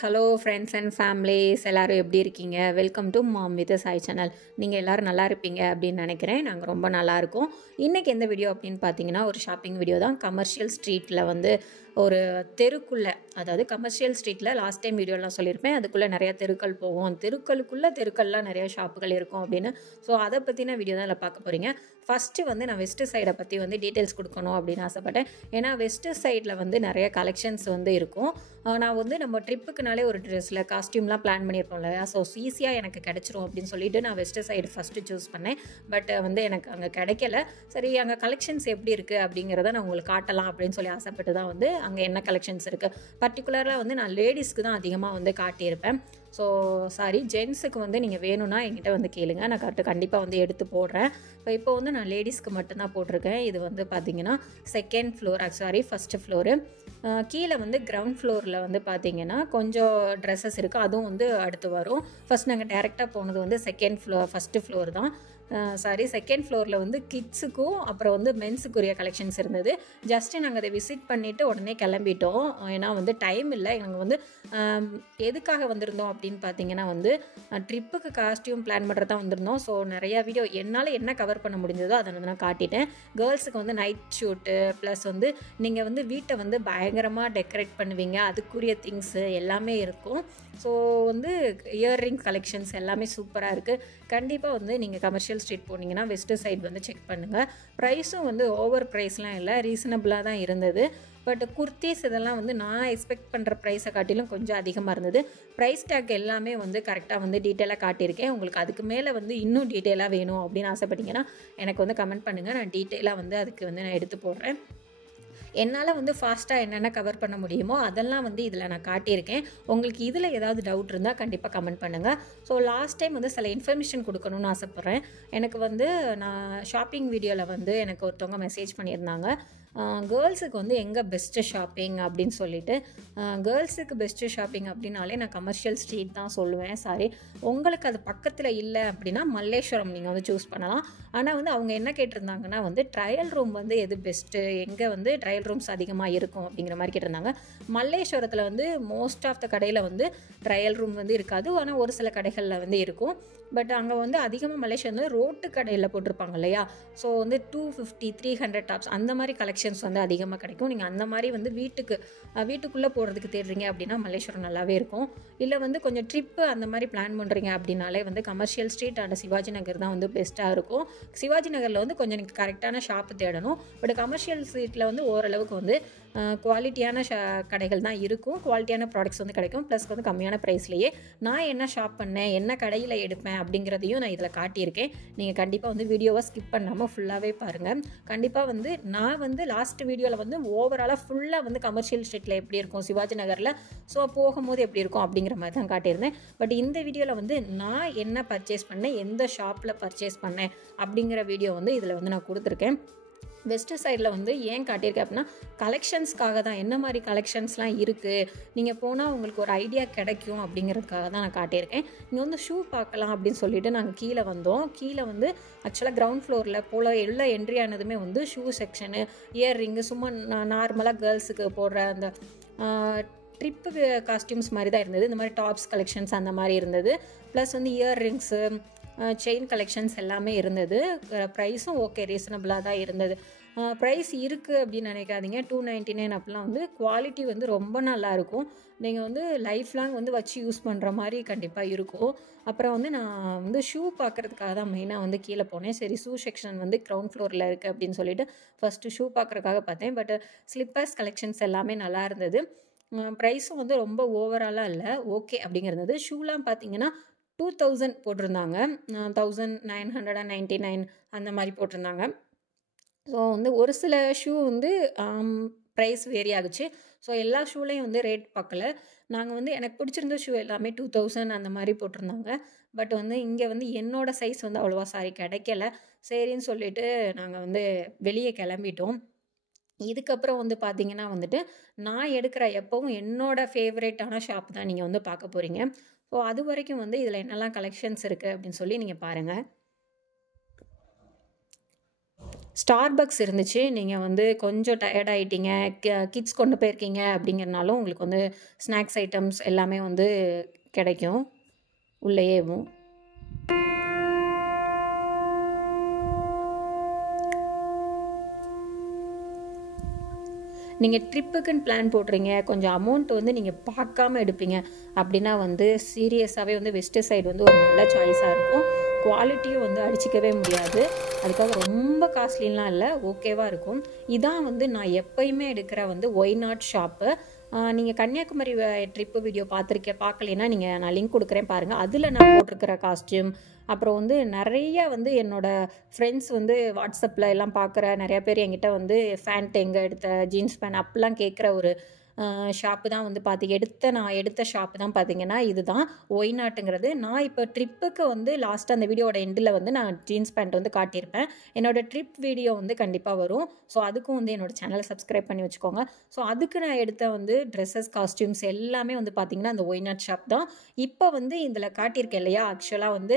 Hello friends and families எல்லோரும் எப்படி இருக்கீங்க? Welcome to mom with Sai channel. நீங்கள் எல்லோரும் நல்லா இருப்பீங்க அப்படின்னு நினைக்கிறேன். நாங்கள் ரொம்ப நல்லாயிருக்கோம். இன்றைக்கி எந்த வீடியோ அப்படின்னு பார்த்தீங்கன்னா ஒரு ஷாப்பிங் வீடியோ தான். கமர்ஷியல் ஸ்ட்ரீட்டில் வந்து ஒரு தெருக்குள்ளே, அதாவது கமர்ஷியல் ஸ்ட்ரீட்டில் லாஸ்ட் டைம் வீடியோலாம் சொல்லியிருப்பேன். அதுக்குள்ளே நிறையா தெருக்கள் போகும், தெருக்கள்லாம் நிறையா ஷாப்புகள் இருக்கும் அப்படின்னு. ஸோ அதை பற்றின வீடியோ தான் இதில் பார்க்க போகிறீங்க. ஃபஸ்ட்டு வந்து நான் வெஸ்ட்டு சைடை பற்றி வந்து டீட்டெயில்ஸ் கொடுக்கணும் அப்படின்னு ஆசைப்பட்டேன். ஏன்னா வெஸ்ட்டு சைடில் வந்து நிறைய கலெக்ஷன்ஸ் வந்து இருக்கும். நான் வந்து நம்ம ட்ரிப்புக்குனாலே ஒரு ட்ரெஸ்ஸில் காஸ்டியூம்லாம் பிளான் பண்ணியிருப்போம் இல்லையா? ஸோ ஈஸியாக எனக்கு கிடச்சிரும் அப்படின்னு சொல்லிட்டு நான் வெஸ்ட்டு சைடு ஃபஸ்ட்டு சூஸ் பண்ணேன். பட் வந்து எனக்கு அங்கே கிடைக்கல. சரி, அங்கே கலெக்ஷன்ஸ் எப்படி இருக்குது அப்படிங்கிறத நான் உங்களுக்கு காட்டலாம் அப்படின்னு சொல்லி ஆசைப்பட்டு தான் வந்து அங்கே என்ன கலெக்ஷன்ஸ் இருக்குது. பர்டிகுலராக வந்து நான் லேடிஸ்க்கு தான் அதிகமாக வந்து காட்டியிருப்பேன். ஸோ சாரி, ஜென்ஸுக்கு வந்து நீங்கள் வேணும்னா என்கிட்ட வந்து கேளுங்க, நான் கண்டிப்பாக வந்து எடுத்து போடுறேன். இப்போ வந்து நான் லேடிஸ்க்கு மட்டும்தான் போட்டிருக்கேன். இது வந்து பார்த்திங்கன்னா செகண்ட் ஃப்ளோர், ஃபஸ்ட்டு ஃப்ளோரு. கீழே வந்து கிரவுண்ட் ஃப்ளோரில் வந்து பார்த்திங்கன்னா கொஞ்சம் ட்ரெஸ்ஸஸ் இருக்குது, அதுவும் வந்து அடுத்து வரும். ஃபஸ்ட் நாங்கள் டேரெக்டாக போனது வந்து ஃபஸ்ட்டு ஃப்ளோர் தான். செகண்ட் ஃப்ளோரில் வந்து கிட்ஸுக்கும் அப்புறம் வந்து மென்ஸுக்குரிய கலெக்ஷன்ஸ் இருந்தது. ஜஸ்ட்டு நாங்கள் அதை விசிட் பண்ணிவிட்டு உடனே கிளம்பிட்டோம். ஏன்னா வந்து டைம் இல்லை. நாங்கள் வந்து எதுக்காக வந்திருந்தோம் அப்படின்னு பார்த்தீங்கன்னா வந்து ட்ரிப்புக்கு காஸ்டியூம் பிளான் பண்ணுறது தான் வந்திருந்தோம். ஸோ நிறையா வீடியோ என்னால் என்ன கவர் பண்ண முடிஞ்சதோ அதை வந்து நான் காட்டிட்டேன். கேர்ள்ஸுக்கு வந்து நைட் ஷூட்டு ப்ளஸ் வந்து நீங்கள் வந்து வீட்டை வந்து பயங்கரமாக டெக்கரேட் பண்ணுவீங்க, அதுக்குரிய திங்ஸு எல்லாமே இருக்கும். ஸோ வந்து இயர்ரிங் கலெக்ஷன்ஸ் எல்லாமே சூப்பராக இருக்குது. கண்டிப்பாக வந்து நீங்கள் கமர்ஷியல் ஸ்ட்ரீட் போனீங்கன்னா வெஸ்ட்டு சைடு வந்து செக் பண்ணுங்கள். ப்ரைஸும் வந்து ஓவர் ப்ரைஸ்லாம் இல்லை, ரீசனபிளாக தான் இருந்தது. பட் குர்த்திஸ் இதெல்லாம் வந்து நான் எக்ஸ்பெக்ட் பண்ணுற ப்ரைஸை காட்டிலும் கொஞ்சம் அதிகமாக இருந்தது. ப்ரைஸ் டேக் எல்லாமே வந்து கரெக்டாக வந்து டீட்டெயிலாக காட்டியிருக்கேன். உங்களுக்கு அதுக்கு மேலே வந்து இன்னும் டீட்டெயிலாக வேணும் அப்படின்னு ஆசைப்பட்டீங்கன்னா எனக்கு வந்து கமெண்ட் பண்ணுங்கள். நான் டீட்டெயிலாக வந்து அதுக்கு வந்து நான் எடுத்து போடுறேன். என்னால் வந்து ஃபாஸ்ட்டாக என்னென்ன கவர் பண்ண முடியுமோ அதெல்லாம் வந்து இதில் நான் காட்டியிருக்கேன். உங்களுக்கு இதில் ஏதாவது டவுட் இருந்தால் கண்டிப்பாக கமெண்ட் பண்ணுங்கள். ஸோ லாஸ்ட் டைம் வந்து சில இன்ஃபர்மேஷன் கொடுக்கணும்னு ஆசைப்பட்றேன். எனக்கு வந்து நான் ஷாப்பிங் வீடியோவில் வந்து எனக்கு ஒருத்தவங்க மெசேஜ் பண்ணியிருந்தாங்க, கேர்ள்ஸுக்கு வந்து எங்கே பெஸ்ட்டு ஷாப்பிங் அப்படின்னு சொல்லிட்டு. கேர்ள்ஸுக்கு பெஸ்ட்டு ஷாப்பிங் அப்படின்னாலே நான் கமர்ஷியல் ஸ்ட்ரீட் தான் சொல்லுவேன். உங்களுக்கு அது பக்கத்தில் இல்லை அப்படின்னா மல்லேஸ்வரம் நீங்கள் வந்து சூஸ் பண்ணலாம். ஆனால் வந்து அவங்க என்ன கேட்டிருந்தாங்கன்னா வந்து ட்ரையல் ரூம் வந்து எது பெஸ்ட்டு, எங்கே வந்து ட்ரையல் ரூம்ஸ் அதிகமாக இருக்கும் அப்படிங்கிற மாதிரி கேட்டிருந்தாங்க. மல்லேஸ்வரத்தில் வந்து மோஸ்ட் ஆஃப் த கடையில் வந்து ட்ரையல் ரூம் வந்து இருக்காது, ஆனால் ஒரு சில கடைகளில் வந்து இருக்கும். பட் அங்கே வந்து அதிகமாக மலேசியா ரோட்டு கடையில் போட்டிருப்பாங்க இல்லையா? ஸோ வந்து 250, 300 டாப்ஸ் அந்த மாதிரி கலெக்ஷன்ஸ் வந்து அதிகமாக கிடைக்கும். நீங்கள் அந்த மாதிரி வந்து வீட்டுக்குள்ளே போடுறதுக்கு தேடுறீங்க அப்படின்னா மல்லேஸ்வரம் நல்லாவே இருக்கும். இல்லை வந்து கொஞ்சம் ட்ரிப்பு அந்த மாதிரி பிளான் பண்ணுறீங்க அப்படின்னாலே வந்து commercial street and Shivaji Nagar தான் வந்து பெஸ்ட்டாக இருக்கும். சிவாஜி நகரில் வந்து கொஞ்சம் நீங்கள் கரெக்டான ஷாப்பு தேடணும். பட் கமர்ஷியல் ஸ்ட்ரீட்டில் வந்து ஓரளவுக்கு வந்து குவாலிட்டியான கடைகள் தான் இருக்கும், குவாலிட்டியான ப்ராடக்ட்ஸ் வந்து கிடைக்கும். ப்ளஸ் வந்து கம்மியான ப்ரைஸ்லேயே நான் என்ன ஷாப் பண்ணேன், என்ன கடையில் எடுப்பேன் அப்படிங்கிறதையும் நான் இதில் காட்டியிருக்கேன். நீங்கள் கண்டிப்பாக வந்து வீடியோவை ஸ்கிப் பண்ணாமல் ஃபுல்லாகவே பாருங்கள். கண்டிப்பாக வந்து நான் வந்து லாஸ்ட் வீடியோவில் வந்து ஓவராலாக ஃபுல்லாக வந்து கமர்ஷியல் ஸ்ட்ரீட்டில் எப்படி இருக்கும், சிவாஜி நகரில் ஸோ போகும்போது எப்படி இருக்கும் அப்படிங்கிற மாதிரி தான் காட்டியிருந்தேன். பட் இந்த வீடியோவில் வந்து நான் என்ன பர்ச்சேஸ் பண்ணேன், எந்த ஷாப்பில் பர்ச்சேஸ் பண்ணேன் அப்படிங்கிற வீடியோ வந்து இதில் வந்து நான் கொடுத்துருக்கேன். வெஸ்ட்டு சைடில் வந்து ஏன் காட்டியிருக்கேன் அப்படின்னா கலெக்ஷன்ஸ்க்காக தான், என்ன மாதிரி கலெக்ஷன்ஸ்லாம் இருக்குது, நீங்கள் போனால் உங்களுக்கு ஒரு ஐடியா கிடைக்கும் அப்படிங்கிறதுக்காக தான் நான் காட்டியிருக்கேன். நீங்கள் வந்து ஷூ பார்க்கலாம் அப்படின்னு சொல்லிட்டு நாங்கள் கீழே வந்தோம். கீழே வந்து ஆக்சுவலாக கிரவுண்ட் ஃப்ளோரில் எல்லா என்ட்ரி ஆனதுமே வந்து ஷூ செக்ஷனு, இயர்ரிங்கு, சும்மா நார்மலாக கேர்ள்ஸுக்கு போடுற அந்த ட்ரிப்பு காஸ்டியூம்ஸ் மாதிரி தான் இருந்தது. இந்த மாதிரி டாப்ஸ் கலெக்ஷன்ஸ் அந்த மாதிரி இருந்தது. ப்ளஸ் வந்து இயர்ரிங்ஸு, செயின் கலெக்ஷன்ஸ் எல்லாமே இருந்தது. ப்ரைஸும் ஓகே, ரீசனபிளாக தான் இருந்தது. ப்ரைஸ் இருக்குது அப்படின்னு நினைக்காதீங்க. 299 அப்படிலாம் வந்து குவாலிட்டி வந்து ரொம்ப நல்லாயிருக்கும். நீங்கள் வந்து லைஃப் லாங் வந்து வச்சு யூஸ் பண்ணுற மாதிரி கண்டிப்பாக இருக்கும். அப்புறம் வந்து நான் வந்து ஷூ பார்க்குறதுக்காக தான் மெயினாக வந்து கீழே போனேன். சரி, ஷூ செக்ஷன் வந்து கிரவுண்ட் ஃப்ளோரில் இருக்குது அப்படின்னு சொல்லிட்டு ஃபஸ்ட்டு ஷூ பார்க்குறதுக்காக பார்த்தேன். பட் ஸ்லிப்பர்ஸ் கலெக்ஷன்ஸ் எல்லாமே நல்லா இருந்தது. ப்ரைஸும் வந்து ரொம்ப ஓவராலாக இல்லை, ஓகே அப்படிங்கிறது. ஷூலாம் பார்த்தீங்கன்னா 2000 போட்டிருந்தாங்க, 1999 அந்த மாதிரி போட்டிருந்தாங்க. ஸோ வந்து ஒரு சில ஷூ வந்து ப்ரைஸ் வேரி ஆகுச்சு. ஸோ எல்லா ஷூலையும் வந்து ரேட் பார்க்கல. நாங்கள் வந்து எனக்கு பிடிச்சிருந்த ஷூ எல்லாமே 2000 அந்த மாதிரி போட்டிருந்தாங்க. பட் வந்து இங்கே வந்து என்னோட சைஸ் வந்து அவ்வளோவா சாரி கிடைக்கல. சரின்னு சொல்லிட்டு நாங்கள் வந்து வெளியே கிளம்பிட்டோம். இதுக்கப்புறம் வந்து பார்த்தீங்கன்னா வந்துட்டு, நான் எடுக்கிற எப்பவும் என்னோட ஃபேவரட்டான ஷாப் தான் நீங்க வந்து பார்க்க போறீங்க. ஸோ அதுவரைக்கும் வந்து இதில என்னலாம் கலெக்ஷன்ஸ் இருக்கு அப்படின்னு சொல்லி நீங்க பாருங்க. ஸ்டார்பக்ஸ் இருந்துச்சு. நீங்க வந்து கொஞ்சம் டயர்ட் ஆயிட்டீங்க, கிட்ஸ் கொண்டு போயிருக்கீங்க அப்படிங்கிறனாலும் உங்களுக்கு வந்து ஸ்நாக்ஸ் ஐட்டம்ஸ் எல்லாமே வந்து கிடைக்கும் உள்ளேயேவும். நீங்கள் ட்ரிப்புக்குன்னு பிளான் போடுறீங்க, கொஞ்சம் அமௌண்ட் வந்து நீங்கள் பார்க்காம எடுப்பீங்க அப்படின்னா வந்து சீரியஸாகவே வந்து வெஸ்ட் சைடு வந்து ஒரு நல்ல சாய்ஸாக இருக்கும். குவாலிட்டியும் வந்து அடிச்சிக்கவே முடியாது. அதுக்காக ரொம்ப காஸ்ட்லின்லாம் இல்லை, ஓகேவாக இருக்கும். இதான் வந்து நான் எப்பயுமே எடுக்கிற வந்து ஒய் நாட் ஷாப்பு. நீங்கள் கன்னியாகுமரி ட்ரிப்பு வீடியோ பார்க்கலைன்னா நான் லிங்க் கொடுக்குறேன் பாருங்கள். அதில் நான் போட்டிருக்கிற காஸ்டியூம், அப்புறம் வந்து நிறைய வந்து என்னோடய ஃப்ரெண்ட்ஸ் வந்து வாட்ஸ்அப்பில் எல்லாம் பார்க்குற நிறையா பேர் என்கிட்ட வந்து ஃபேண்ட் எங்கே எடுத்த, ஜீன்ஸ் பேண்ட் அப்படிலாம் கேட்குற ஒரு ஷாப்பு தான் வந்து நான் எடுத்த ஷாப்பு தான் பார்த்தீங்கன்னா இதுதான் ஒய் நாட்டுங்கிறது. நான் இப்போ ட்ரிப்புக்கு வந்து லாஸ்ட்டாக அந்த வீடியோட எண்டில் வந்து நான் ஜீன்ஸ் பேண்ட் வந்து காட்டியிருப்பேன். என்னோடய ட்ரிப் வீடியோ வந்து கண்டிப்பாக வரும். ஸோ அதுக்கும் வந்து என்னோடய சேனலை சப்ஸ்கிரைப் பண்ணி வச்சுக்கோங்க. ஸோ அதுக்கு நான் எடுத்த வந்து ட்ரெஸ்ஸஸ், காஸ்டியூம்ஸ் எல்லாமே வந்து பார்த்திங்கன்னா அந்த ஒய் நாட் ஷாப் தான். இப்போ வந்து இதில் காட்டியிருக்கேன் இல்லையா, ஆக்சுவலாக வந்து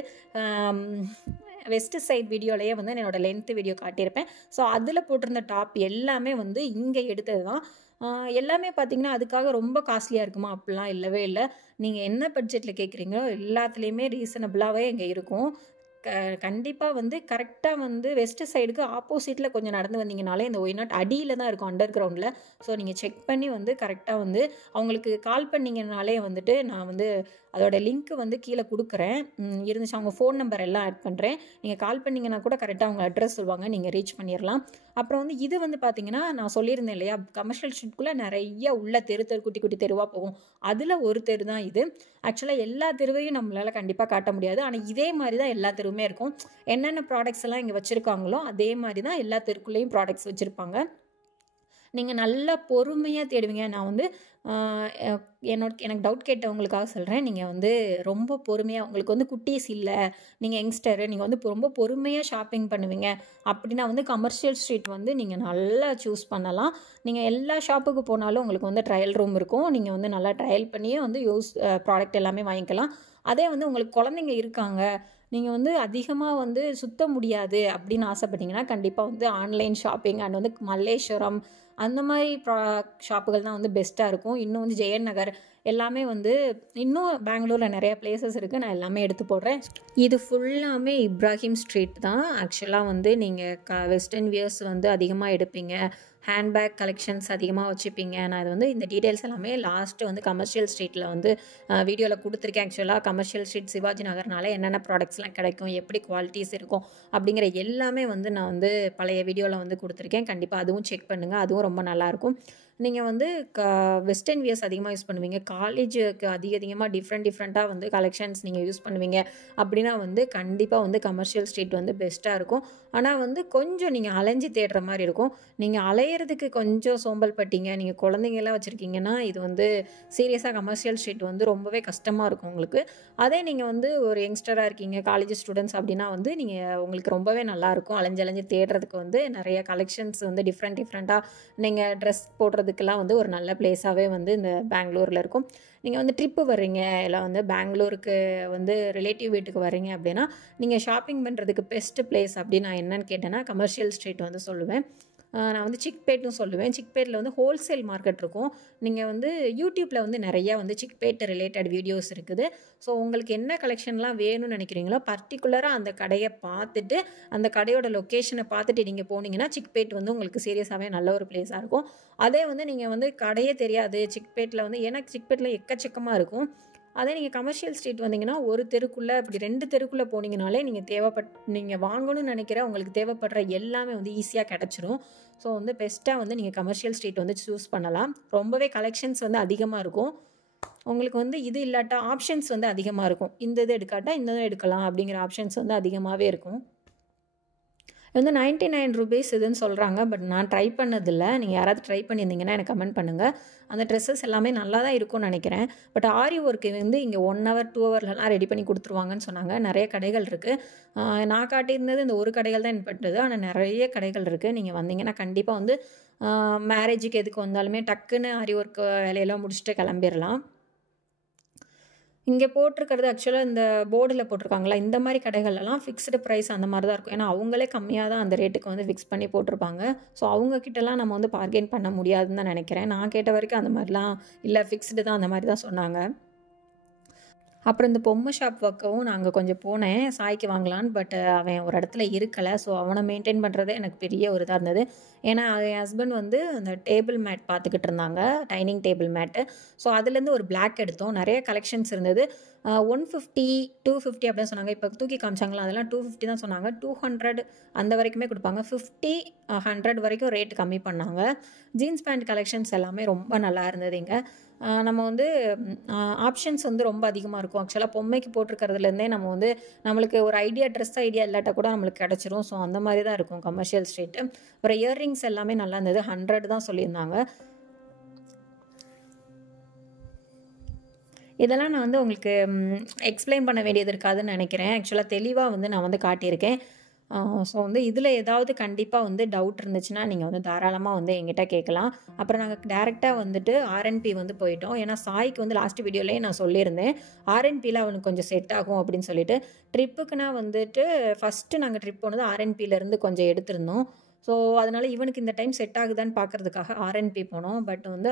வெஸ்ட் சைட் வீடியோலேயே வந்து என்னோடய லென்த்து வீடியோ காட்டியிருப்பேன். ஸோ அதில் போட்டிருந்த டாப் எல்லாமே வந்து இங்கே எடுத்தது தான். எல்லாமே பார்த்திங்கன்னா அதுக்காக ரொம்ப காஸ்ட்லியாக இருக்குமா அப்படிலாம் இல்லவே இல்லை. நீங்கள் என்ன பட்ஜெட்டில் கேட்குறீங்களோ எல்லாத்துலேயுமே ரீசனபிளாகவே இங்கே இருக்கும். கண்டிப்பாக வந்து கரெக்டாக வந்து வெஸ்ட் சைடுக்கு ஆப்போசிட்டில் கொஞ்சம் நடந்து வந்தீங்கனாலே இந்த ஒய் நாட் அடியில் தான் இருக்கும், அண்டர் கிரவுண்டில். ஸோ நீங்கள் செக் பண்ணி வந்து கரெக்டாக வந்து அவங்களுக்கு கால் பண்ணிங்கனாலே வந்துட்டு நான் வந்து அதோட லிங்க்கு வந்து கீழே கொடுக்குறேன். இருந்துச்சு, அவங்க ஃபோன் நம்பர் எல்லாம் ஆட் பண்ணுறேன். நீங்கள் கால் பண்ணிங்கன்னா கூட கரெக்டாக அவங்க அட்ரஸ் சொல்லுவாங்க, நீங்கள் ரீச் பண்ணிடலாம். அப்புறம் வந்து இது வந்து பார்த்தீங்கன்னா நான் சொல்லியிருந்தேன் இல்லையா, கமர்ஷியல் ஸ்ட்ரீட்குள்ளே நிறைய உள்ள தெரு குட்டி குட்டி தெருவாக போகும். அதில் ஒரு தெரு தான் இது. ஆக்சுவலாக எல்லா தெருவையும் நம்மளால் கண்டிப்பாக காட்ட முடியாது. ஆனால் இதே மாதிரி தான் எல்லா தெருவுமே இருக்கும். என்னென்ன ப்ராடக்ட்ஸ் எல்லாம் இங்கே வச்சுருக்காங்களோ அதே மாதிரி தான் எல்லா தெருக்குள்ளேயும் ப்ராடக்ட்ஸ் வச்சுருப்பாங்க. நீங்கள் நல்லா பொறுமையாக தேடுவீங்க. நான் வந்து எனக்கு டவுட் கேட்டவங்களுக்காக சொல்கிறேன். நீங்கள் வந்து ரொம்ப பொறுமையாக, உங்களுக்கு வந்து குட்டீஸ் இல்லை, நீங்கள் யங்ஸ்டரு, நீங்கள் வந்து ரொம்ப பொறுமையாக ஷாப்பிங் பண்ணுவீங்க அப்படின்னா வந்து கமர்ஷியல் ஸ்ட்ரீட் வந்து நீங்கள் நல்லா சூஸ் பண்ணலாம். நீங்கள் எல்லா ஷாப்புக்கு போனாலும் உங்களுக்கு வந்து ட்ரையல் ரூம் இருக்கும். நீங்கள் வந்து நல்லா ட்ரையல் பண்ணியே வந்து ப்ராடக்ட் எல்லாமே வாங்கிக்கலாம். அதே வந்து உங்களுக்கு குழந்தைங்க இருக்காங்க, நீங்கள் வந்து அதிகமாக வந்து சுத்த முடியாது அப்படின்னு ஆசைப்பட்டீங்கன்னா கண்டிப்பாக வந்து ஆன்லைன் ஷாப்பிங் அண்ட் வந்து மல்லேஸ்வரம் அந்த மாதிரி ஷாப்புகள் தான் வந்து பெஸ்ட்டாக இருக்கும். இன்னும் வந்து ஜெயன் நகர் எல்லாமே வந்து இன்னும் பெங்களூரில் நிறைய பிளேசஸ் இருக்குது. நான் எல்லாமே எடுத்து போடுறேன். இது ஃபுல்லாமே இப்ராஹிம் ஸ்ட்ரீட் தான். ஆக்சுவலாக வந்து நீங்கள் வெஸ்டர்ன் வியர்ஸ் வந்து அதிகமாக எடுப்பீங்க, ஹேண்ட்பேக் கலெக்ஷன்ஸ் அதிகமாக வச்சுப்பீங்க. நான் இது வந்து இந்த டீட்டெயில்ஸ் எல்லாமே லாஸ்ட்டு வந்து கமர்ஷியல் ஸ்ட்ரீட்டில் வந்து வீடியோவில் கொடுத்துருக்கேன். ஆக்சுவலாக கமர்ஷியல் ஸ்ட்ரீட் சிவாஜி நகர்னால என்னென்ன ப்ராடக்ட்ஸ்லாம் கிடைக்கும், எப்படி குவாலிட்டிஸ் இருக்கும் அப்படிங்கிற எல்லாமே வந்து நான் வந்து பழைய வீடியோவில் வந்து கொடுத்துருக்கேன். கண்டிப்பாக அதுவும் செக் பண்ணுங்கள், அதுவும் ரொம்ப நல்லாயிருக்கும். நீங்கள் வந்து வெஸ்டர்ன் வியர்ஸ் அதிகமாக யூஸ் பண்ணுவீங்க, காலேஜுக்கு அதிகமாக டிஃப்ரெண்ட்டாக வந்து கலெக்ஷன்ஸ் நீங்கள் யூஸ் பண்ணுவீங்க அப்படின்னா வந்து கண்டிப்பாக வந்து கமர்ஷியல் ஸ்ட்ரீட் வந்து பெஸ்ட்டாக இருக்கும். ஆனால் வந்து கொஞ்சம் நீங்கள் அலைஞ்சு தேடுற மாதிரி இருக்கும். நீங்கள் அலையிறதுக்கு கொஞ்சம் சோம்பல் பட்டீங்க, நீங்கள் குழந்தைங்கலாம் வச்சுருக்கீங்கன்னா இது வந்து சீரியஸாக கமர்ஷியல் ஸ்ட்ரீட் வந்து ரொம்பவே கஷ்டமாக இருக்கும் உங்களுக்கு. அதே நீங்கள் வந்து ஒரு யங்ஸ்டராக இருக்கீங்க, காலேஜ் ஸ்டூடெண்ட்ஸ் அப்படின்னா வந்து உங்களுக்கு ரொம்பவே நல்லாயிருக்கும். அலைஞ்சு தேடுறதுக்கு வந்து நிறைய கலெக்ஷன்ஸ் வந்து டிஃப்ரெண்ட்டாக நீங்கள் ட்ரெஸ் போடுறதுக்கெல்லாம் வந்து ஒரு நல்ல பிளேஸாகவே வந்து இந்த பெங்களூரில் இருக்கும். நீங்கள் வந்து ட்ரிப்பு வர்றீங்க, இல்லை வந்து பெங்களூருக்கு வந்து ரிலேட்டிவ் வீட்டுக்கு வர்றீங்க அப்படின்னா நீங்கள் ஷாப்பிங் பண்ணுறதுக்கு பெஸ்ட்டு பிளேஸ் அப்படின்னு நான் என்னன்னு கேட்டேன்னா கமர்ஷியல் ஸ்ட்ரீட் வந்து சொல்லுவேன். நான் வந்து சிக்பேட்டும் சொல்லுவேன். சிக்பேட்டில் வந்து ஹோல்சேல் மார்க்கெட் இருக்கும். நீங்கள் வந்து யூடியூப்பில் வந்து நிறையா வந்து சிக்பேட் ரிலேட்டட் வீடியோஸ் இருக்குது. ஸோ உங்களுக்கு என்ன கலெக்ஷன்லாம் வேணும்னு நினைக்கிறீங்களோ பர்டிகுலராக அந்த கடையை பார்த்துட்டு, அந்த கடையோட லொக்கேஷனை பார்த்துட்டு நீங்கள் போனீங்கன்னா சிக்பேட் வந்து உங்களுக்கு சீரியஸாகவே நல்ல ஒரு பிளேஸாக இருக்கும். அதே வந்து நீங்கள் வந்து கடையே தெரியாது சிக்பேட்டில் வந்து, ஏன்னா சிக்பேட்டில் எக்கச்சக்கமாக இருக்கும். அதே நீங்கள் கமர்ஷியல் ஸ்ட்ரீட் வந்தீங்கன்னா ஒரு தெருக்குள்ளே இப்படி 2 தெருக்குள்ளே போனீங்கனாலே நீங்கள் வாங்கணும்னு நினைக்கிற உங்களுக்கு தேவைப்படுற எல்லாமே வந்து ஈஸியாக கிடச்சிரும். ஸோ வந்து பெஸ்ட்டாக வந்து நீங்கள் கமர்ஷியல் ஸ்ட்ரீட் வந்து சூஸ் பண்ணலாம். ரொம்பவே கலெக்ஷன்ஸ் வந்து அதிகமாக இருக்கும். உங்களுக்கு வந்து இது இல்லாட்டா ஆப்ஷன்ஸ் வந்து அதிகமாக இருக்கும். இந்த இது எடுக்காட்டா இந்த இது எடுக்கலாம் அப்படிங்கிற ஆப்ஷன்ஸ் வந்து அதிகமாகவே இருக்கும். வந்து 99 ரூபீஸ் இதுன்னு சொல்கிறாங்க. பட் நான் ட்ரை பண்ணதில்லை. நீங்கள் யாராவது ட்ரை பண்ணியிருந்தீங்கன்னா எனக்கு கமெண்ட் பண்ணுங்கள். அந்த ட்ரெஸ்ஸஸ் எல்லாமே நல்லா தான் இருக்கும்னு நினைக்கிறேன். பட் ஆரி ஒர்க்கு வந்து இங்கே 1 hour 2 hourலாம் ரெடி பண்ணி கொடுத்துருவாங்கன்னு சொன்னாங்க. நிறைய கடைகள் இருக்குது. நான் காட்டியிருந்தது இந்த ஒரு கடைகள் தான் பட்டது. ஆனால் நிறைய கடைகள் இருக்குது. நீங்கள் வந்தீங்கன்னா கண்டிப்பாக வந்து மேரேஜுக்கு எதுக்கு வந்தாலுமே டக்குன்னு ஆரி ஒர்க்கு வேலையெல்லாம் முடிச்சுட்டு கிளம்பிடலாம். இங்கே போட்டிருக்கிறது ஆக்சுவலாக இந்த போர்டில் போட்டிருக்காங்களா, இந்த மாதிரி கடைகள்லாம் ஃபிக்ஸ்டு ப்ரைஸ் அந்த மாதிரி தான் இருக்கும். ஏன்னா அவங்களே கம்மியாக தான் அந்த ரேட்டுக்கு வந்து ஃபிக்ஸ் பண்ணி போட்டிருப்பாங்க. ஸோ அவங்கக்கிட்டலாம் நம்ம வந்து பார்கெயின் பண்ண முடியாதுன்னு தான் நினைக்கிறேன். நான் கேட்ட வரைக்கும் அந்த மாதிரிலாம் இல்லை, ஃபிக்ஸ்டு தான் அந்த மாதிரி தான் சொன்னாங்க. அப்புறம் இந்த பொம்மை ஷாப் பக்கமும் நாங்கள் கொஞ்சம் போனேன் சாய்க்கு வாங்கலான்னு. பட் அவன் ஒரு இடத்துல இருக்கலை. ஸோ அவனை மெயின்டைன் பண்ணுறதே எனக்கு பெரிய ஒரு இதாக இருந்தது. ஏன்னா என் ஹஸ்பண்ட் வந்து அந்த டேபிள் மேட் பார்த்துக்கிட்டு இருந்தாங்க, டைனிங் டேபிள் மேட்டு. ஸோ அதுலேருந்து ஒரு பிளாக் எடுத்தோம். நிறைய கலெக்ஷன்ஸ் இருந்தது. 150 250 அப்படின்னு சொன்னாங்க. இப்போ தூக்கி காமிச்சாங்களா, அதெல்லாம் 250 தான் சொன்னாங்க. 200 அந்த வரைக்குமே கொடுப்பாங்க. 50 100 வரைக்கும் ரேட் கம்மி பண்ணாங்க. ஜீன்ஸ் பேண்ட் கலெக்ஷன்ஸ் எல்லாமே ரொம்ப நல்லா இருந்தது. இங்கே நம்ம வந்து ஆப்ஷன்ஸ் வந்து ரொம்ப அதிகமாக இருக்கும். ஆக்சுவலாக பொம்மைக்கு போட்டிருக்கிறதுலேருந்தே நம்ம வந்து நம்மளுக்கு ஒரு ஐடியா, ட்ரெஸ் ஐடியா இல்லாட்டா கூட நம்மளுக்கு கிடச்சிரும். ஸோ அந்த மாதிரி தான் இருக்கும் கமர்ஷியல் ஸ்ட்ரீட்டு. அப்புறம் இயர்ரிங்ஸ் எல்லாமே நல்லா இருந்தது. 100 தான் சொல்லியிருந்தாங்க. இதெல்லாம் நான் வந்து உங்களுக்கு எக்ஸ்பிளைன் பண்ண வேண்டியது இருக்காதுன்னு நினைக்கிறேன். ஆக்சுவலாக தெளிவாக வந்து நான் வந்து காட்டியிருக்கேன். ஸோ வந்து இதில் ஏதாவது கண்டிப்பாக வந்து டவுட் இருந்துச்சுன்னா நீங்கள் வந்து தாராளமாக வந்து எங்கிட்ட கேட்கலாம். அப்புறம் நாங்கள் டேரெக்டாக வந்துட்டு ஆர்என்பி வந்து போயிட்டோம். ஏன்னா சாய்க்கு வந்து லாஸ்ட் வீடியோலேயே நான் சொல்லியிருந்தேன் ஆர்என்பியில் அவனுக்கு கொஞ்சம் செட் ஆகும் அப்படின்னு சொல்லிட்டு. ட்ரிப்புக்குன்னா வந்துட்டு ஃபஸ்ட்டு நாங்கள் ட்ரிப் போனது ஆர்என்பியிலேருந்து கொஞ்சம் எடுத்திருந்தோம். ஸோ அதனால் இவனுக்கு இந்த டைம் செட் ஆகுதான்னு பார்க்குறதுக்காக ஆர்என்பி போனோம். பட் வந்து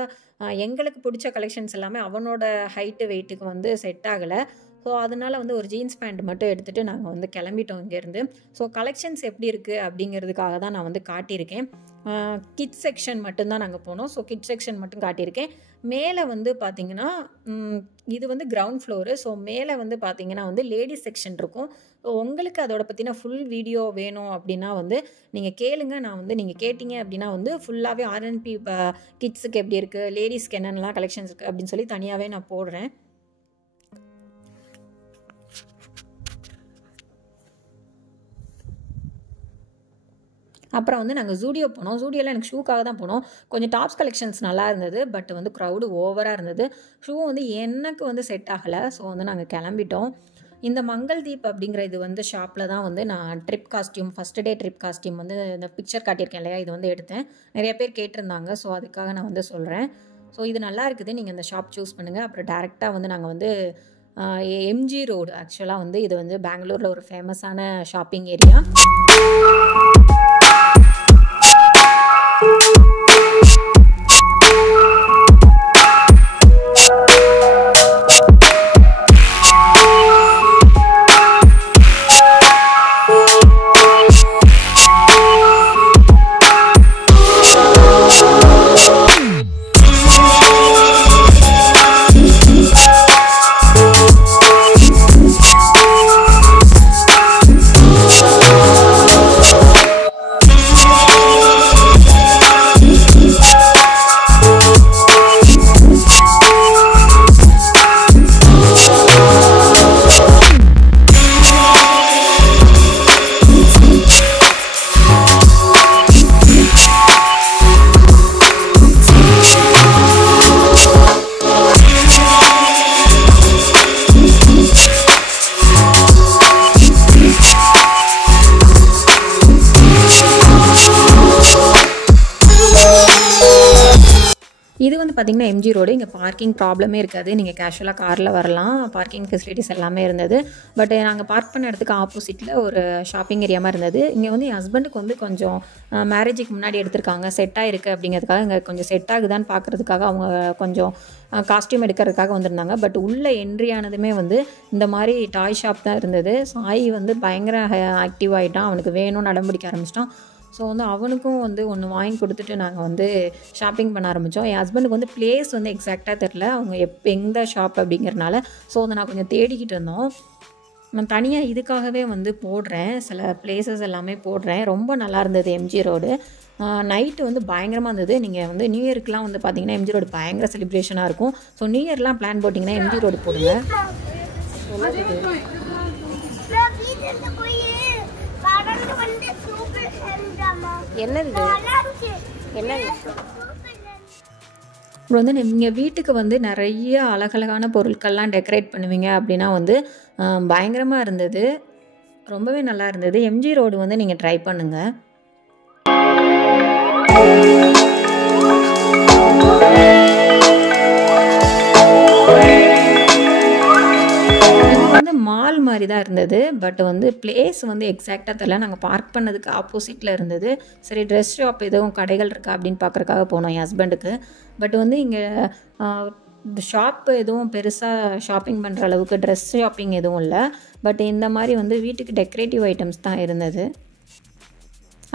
எங்களுக்கு பிடிச்ச கலெக்ஷன்ஸ் எல்லாமே அவனோட ஹைட்டு வெயிட்டுக்கு வந்து செட் ஆகலை. ஸோ அதனால் வந்து ஒரு ஜீன்ஸ் பேண்ட் மட்டும் எடுத்துகிட்டு நாங்கள் வந்து கிளம்பிட்டோம் இங்கேருந்து. ஸோ கலெக்ஷன்ஸ் எப்படி இருக்குது அப்படிங்கிறதுக்காக தான் நான் வந்து காட்டியிருக்கேன். கிட்ஸ் செக்ஷன் மட்டும்தான் நாங்கள் போனோம். ஸோ கிட்ஸ் செக்ஷன் மட்டும் காட்டியிருக்கேன். மேலே வந்து பார்த்திங்கன்னா இது வந்து கிரவுண்ட் ஃப்ளோரு. ஸோ மேலே வந்து பார்த்திங்கன்னா வந்து லேடிஸ் செக்ஷன் இருக்கும். ஸோ உங்களுக்கு அதோட பற்றின ஃபுல் வீடியோ வேணும் அப்படின்னா வந்து நீங்கள் கேளுங்க. நான் வந்து நீங்கள் கேட்டிங்க அப்படின்னா வந்து ஃபுல்லாகவே ஆர்என்பி கிட்ஸுக்கு எப்படி இருக்குது, லேடிஸ்க்கு என்னென்னலாம் கலெக்ஷன்ஸ் இருக்குது அப்படின்னு சொல்லி தனியாகவே நான் போடுறேன். அப்புறம் வந்து நாங்கள் ஜூடியோ போனோம். ஜூடியோவில் எனக்கு ஷூக்காக தான் போனோம். கொஞ்சம் டாப்ஸ் கலெக்ஷன்ஸ் நல்லா இருந்தது. பட் வந்து க்ரௌடு ஓவராக இருந்தது. ஷூ வந்து எனக்கு வந்து செட் ஆகலை. ஸோ வந்து நாங்கள் கிளம்பிட்டோம். இந்த மங்கள்தீப் அப்படிங்கிற இது வந்து ஷாப்பில் தான் வந்து நான் trip costume, first day trip costume வந்து இந்த பிக்சர் காட்டியிருக்கேன் இல்லையா, இது வந்து எடுத்தேன். நிறைய பேர் கேட்டிருந்தாங்க. ஸோ அதுக்காக நான் வந்து சொல்கிறேன். ஸோ இது நல்லா இருக்குது. நீங்கள் இந்த ஷாப் சூஸ் பண்ணுங்கள். அப்புறம் டேரெக்டாக வந்து நாங்கள் வந்து எம்ஜி ரோடு, ஆக்சுவலாக வந்து இது வந்து பெங்களூரில் ஒரு ஃபேமஸான ஷாப்பிங் ஏரியா. இது வந்து பார்த்திங்கன்னா எம்ஜி ரோடு. இங்கே பார்க்கிங் ப்ராப்ளமே இருக்காது. நீங்கள் கேஷுவலாக காரில் வரலாம். பார்க்கிங் ஃபெசிலிட்டிஸ் எல்லாமே இருந்தது. பட் நாங்கள் பார்க் பண்ண இடத்துக்கு ஆப்போசிட்டில் ஒரு ஷாப்பிங் ஏரியா மாதிரி இருந்தது. இங்கே வந்து என் ஹஸ்பண்டுக்கு வந்து கொஞ்சம் மேரேஜுக்கு முன்னாடி எடுத்திருக்காங்க, செட் ஆகிருக்கு அப்படிங்கிறதுக்காக இங்கே கொஞ்சம் செட் ஆகுதான்னு பார்க்குறதுக்காக அவங்க கொஞ்சம் காஸ்டியூம் எடுக்கிறதுக்காக வந்திருந்தாங்க. பட் உள்ளே என்ட்ரி ஆனதுமே வந்து இந்த மாதிரி டாய் ஷாப் தான் இருந்தது. சாய் வந்து பயங்கர ஆக்டிவ் ஆகிட்டான். அவனுக்கு வேணும்னு அடம்பிடிக்க ஆரம்பிச்சிட்டான். ஸோ வந்து அவனுக்கும் வந்து ஒன்று வாங்கி கொடுத்துட்டு நாங்கள் வந்து ஷாப்பிங் பண்ண ஆரம்பித்தோம். என் ஹஸ்பண்டுக்கு வந்து பிளேஸ் வந்து எக்ஸாக்டாக தெரில, அவங்க எந்த ஷாப் அப்படிங்கிறனால. ஸோ அதை நான் கொஞ்சம் தேடிக்கிட்டு இருந்தோம். நான் தனியாக இதுக்காகவே வந்து போடுறேன், சில பிளேசஸ் எல்லாமே போடுறேன். ரொம்ப நல்லா இருந்தது எம்ஜி ரோடு. நைட்டு வந்து பயங்கரமாக இருந்தது. நீங்கள் வந்து நியூ இயர்க்குலாம் வந்து பார்த்தீங்கன்னா எம்ஜி ரோடு பயங்கர செலிப்ரேஷனாக இருக்கும். ஸோ நியூ இயர்லாம் பிளான் போட்டிங்கன்னா எம்ஜி ரோடு போடுங்க. என்னது என்னது அப்புறம் வந்து நீங்கள் வீட்டுக்கு வந்து நிறைய அழகழகான பொருட்கள்லாம் டெக்கரேட் பண்ணுவீங்க அப்படின்னா வந்து பயங்கரமாக இருந்தது, ரொம்பவே நல்லா இருந்தது. எம்ஜி ரோடு வந்து நீங்கள் ட்ரை பண்ணுங்கள். மால் மாதிரி தான் இருந்தது, பட் வந்து பிளேஸ் வந்து எக்ஸாக்டாக தெரியல. நாங்கள் பார்க் பண்ணதுக்கு ஆப்போசிட்டில் இருந்தது. சரி ட்ரெஸ் ஷாப் எதுவும் கடைகள் இருக்கா அப்படின்னு பார்க்குறக்காக போனோம் என் ஹஸ்பண்டுக்கு. பட் வந்து இங்கே ஷாப்பு எதுவும் பெருசாக ஷாப்பிங் பண்ணுற அளவுக்கு ட்ரெஸ் ஷாப்பிங் எதுவும் இல்லை. பட் இந்த மாதிரி வந்து வீட்டுக்கு டெக்கரேட்டிவ் ஐட்டம்ஸ் தான் இருந்தது.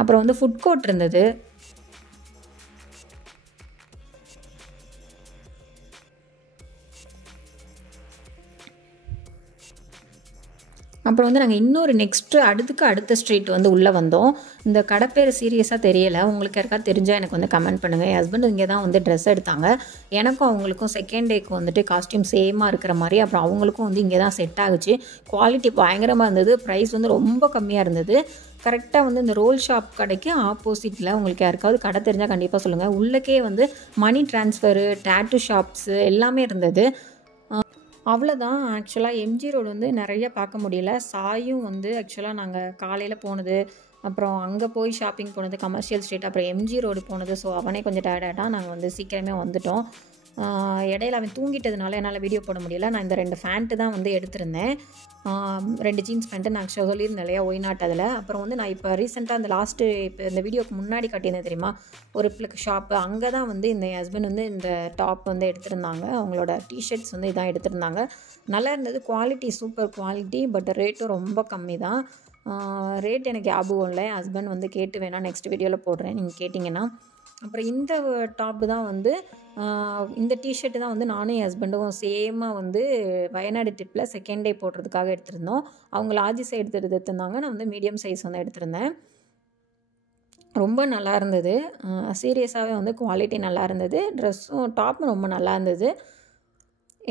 அப்புறம் வந்து ஃபுட் கோர்ட் இருந்தது. அப்புறம் வந்து நாங்கள் இன்னொரு அடுத்த ஸ்ட்ரீட் வந்து உள்ளே வந்தோம். இந்த கடை பேர் சீரியஸாக தெரியலை, உங்களுக்கு யாருக்காவது தெரிஞ்சால் எனக்கு வந்து கமெண்ட் பண்ணுங்கள். என் ஹஸ்பண்ட் இங்கே தான் வந்து ட்ரெஸ் எடுத்தாங்க. எனக்கும் அவங்களுக்கும் செகண்ட் டேக்கு வந்துட்டு காஸ்டியூம் சேமாக இருக்கிற மாதிரி. அப்புறம் அவங்களுக்கும் வந்து இங்கே தான் செட் ஆகுச்சு. குவாலிட்டி பயங்கரமாக இருந்தது, ப்ரைஸ் வந்து ரொம்ப கம்மியாக இருந்தது. கரெக்டாக வந்து இந்த ரோல் ஷாப் கடைக்கு ஆப்போசிட்டில் உங்களுக்கு யாருக்காவது கடை தெரிஞ்சால் கண்டிப்பாக சொல்லுங்கள். உள்ளக்கே வந்து மணி ட்ரான்ஸ்ஃபரு, டேட்டூ ஷாப்ஸு எல்லாமே இருந்தது. அவ்வளோதான். ஆக்சுவலாக எம்ஜி ரோடு வந்து நிறைய பார்க்க முடியல. சாயும் வந்து ஆக்சுவலாக நாங்கள் காலையில் போனது, அப்புறம் அங்கே போய் ஷாப்பிங் போனது கமர்ஷியல் ஸ்ட்ரீட், அப்புறம் எம்ஜி ரோடு போனது. ஸோ அவனே கொஞ்சம் டயர்டாகிட்டான். நாங்கள் வந்து சீக்கிரமே வந்துட்டோம். இடையில அவன் தூங்கிட்டதுனால என்னால் வீடியோ போட முடியல. நான் இந்த 2 ஃபேண்ட்டு தான் வந்து எடுத்திருந்தேன். 2 ஜீன்ஸ் பேண்ட்டு நான் சொல்லியிருந்தேன் இல்லையா, ஒய்நாட் அதில். அப்புறம் வந்து நான் இப்போ ரீசெண்டாக அந்த இப்போ இந்த வீடியோக்கு முன்னாடி காட்டியிருந்தேன் தெரியுமா, ஒரு ஷாப்பு, அங்கே தான் வந்து இந்த ஹஸ்பண்ட் வந்து இந்த டாப் வந்து எடுத்திருந்தாங்க. அவங்களோட டிஷர்ட்ஸ் வந்து இதான் எடுத்திருந்தாங்க. நல்லா இருந்தது, குவாலிட்டி சூப்பர் குவாலிட்டி. பட் ரேட்டும் ரொம்ப கம்மி தான். ரேட் எனக்கு ஞாபகம் இல்லை, ஹஸ்பண்ட் வந்து கேட்டு வேணால் நெக்ஸ்ட் வீடியோவில் போடுறேன் நீங்கள் கேட்டிங்கன்னா. அப்புறம் இந்த டாப்பு தான் வந்து இந்த டிஷர்ட்டு தான் வந்து நானும் என் ஹஸ்பண்டும் சேமாக வந்து வயநாடு ட்ரிப்பில் செகண்ட் டே போடுறதுக்காக எடுத்திருந்தோம். அவங்க லார்ஜ் சைஸ் எடுத்திருந்தாங்க, நான் வந்து மீடியம் சைஸ் வந்து எடுத்திருந்தேன். ரொம்ப நல்லா இருந்தது, சீரியஸாகவே வந்து குவாலிட்டி நல்லா இருந்தது. ட்ரெஸ்ஸும் டாப்பும் ரொம்ப நல்லா இருந்தது.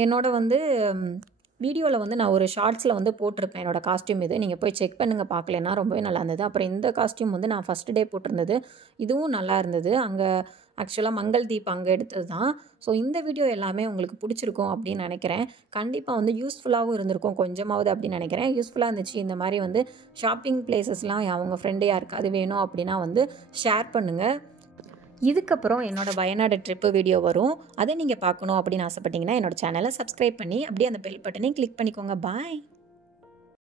என்னோட வந்து வீடியோவில் வந்து நான் ஒரு ஷார்ட்ஸில் வந்து போட்டிருப்பேன் என்னோடய காஸ்ட்யூம் இது, நீங்கள் போய் செக் பண்ணுங்கள் பார்க்கலன்னா. ரொம்பவே நல்லா இருந்தது. அப்புறம் இந்த காஸ்ட்யூம் வந்து நான் ஃபஸ்ட் டே போட்டிருந்தது, இதுவும் நல்லா இருந்தது. அங்கே ஆக்சுவலாக மங்கள் தீப் அங்கே எடுத்தது தான். ஸோ இந்த வீடியோ எல்லாமே உங்களுக்கு பிடிச்சிருக்கும் அப்படின்னு நினைக்கிறேன். கண்டிப்பாக வந்து யூஸ்ஃபுல்லாகவும் இருந்திருக்கும் கொஞ்சமாவது அப்படின்னு நினைக்கிறேன். யூஸ்ஃபுல்லாக இருந்துச்சு. இந்த மாதிரி வந்து ஷாப்பிங் பிளேசஸ்லாம் அவங்க ஃப்ரெண்டு யாருக்காவது வேணும் அப்படின்னா வந்து ஷேர் பண்ணுங்கள். இதுக்கப்புறம் என்னோடய வயநாடு ட்ரிப்பு வீடியோ வரும், அதை நீங்கள் பார்க்கணும் அப்படின்னு ஆசைப்பட்டீங்கன்னா என்னோடய சேனலை சப்ஸ்கிரைப் பண்ணி அப்படியே அந்த பெல் பட்டனையும் கிளிக் பண்ணிக்கோங்க. பாய்.